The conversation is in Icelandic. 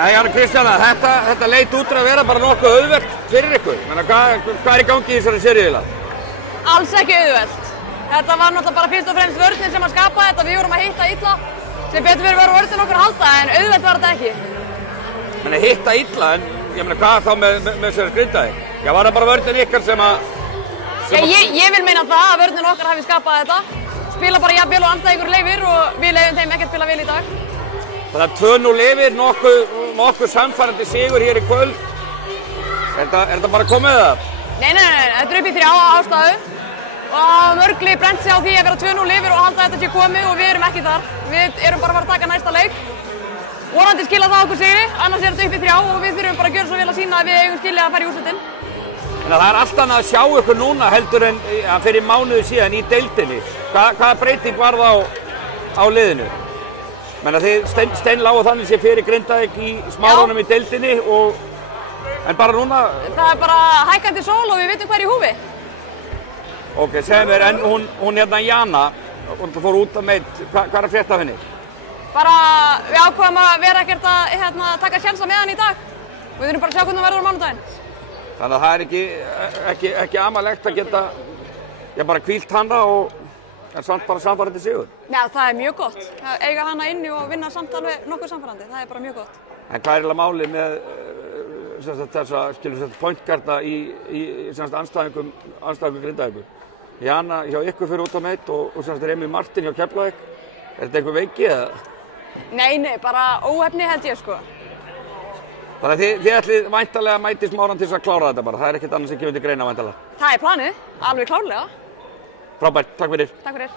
Jæja, Kristjana, þetta leit út að vera bara nokkuð auðvelt fyrir ykkur. Hvað í gangi í þessari seríu? Alls ekki auðvelt. Þetta var náttúrulega bara fyrst og fremst vörnin sem að skapa þetta. Við vorum að hitta illa. Sem betur verið var vörnin okkur að halda, en auðvelt var þetta ekki. Hitta illa, en ég meina hvað þá með þessari Grindavík? Já, var það bara vörnin ykkar sem að... Ég vil meina það að vörnin okkar hafi skapað þetta. Spila bara jafn vel og andstæðingur leyfir og við leyfum þeim ekki að spila vel í dag. Þannig að 2-0 yfir, nokkuð samfærandi sigur hér í kvöld. Er þetta bara komið það? Nei, þetta er upp í 3 ástæðu. Og mörg lið brennt sig á því að vera 2-0 yfir og halda þetta sé komið og við erum ekki þar. Við erum bara að fara að taka næsta leik. Vonandi skila það okkur sigri, annars er þetta upp í 3 og við þurfum bara að gjöra svo vel að sýna að við eigum skilið að fara í úrslitin. Þannig að það er allt annað að sjá ykkur núna heldur en fyrir mánuði síðan í deildinni. Hvaða breyting var það á liðinu? Þið steinlágu þannig sé fyrir Grindavík í smárunum í deildinni en bara núna... Það er bara hækkandi sól og við vitum hvað er í húfi. Ok, segð mér, en hún hérna Jana, hún fór út að meitt, hvað er að frétta af henni? Bara við ákváðum að vera ekkert að taka sénsa með hann í dag. Við þurfum bara að sjá hvernig það verður á mánudaginn. Þannig að það er ekki amalegt að geta bara hvílt hana en samt bara samfærandi sigur. Já, það er mjög gott. Að eiga hana inni og vinna samt alveg nokkuð samfærandi, það er bara mjög gott. En hvað er eiginlega málið með þessa pointgarda í andstæðingum Grindavíkur? Jana hjá ykkur fyrir út á meitt og Remi Martin hjá Keflavík. Er þetta einhver veiki eða? Nei, bara óhefni held ég sko. Þannig að þið ætlið væntanlega að mæti Smáran til þess að klára þetta bara. Það er ekkert annars sem kemur til greina væntanlega. Það er planið, alveg klárlega. Frábært, takk fyrir. Takk fyrir.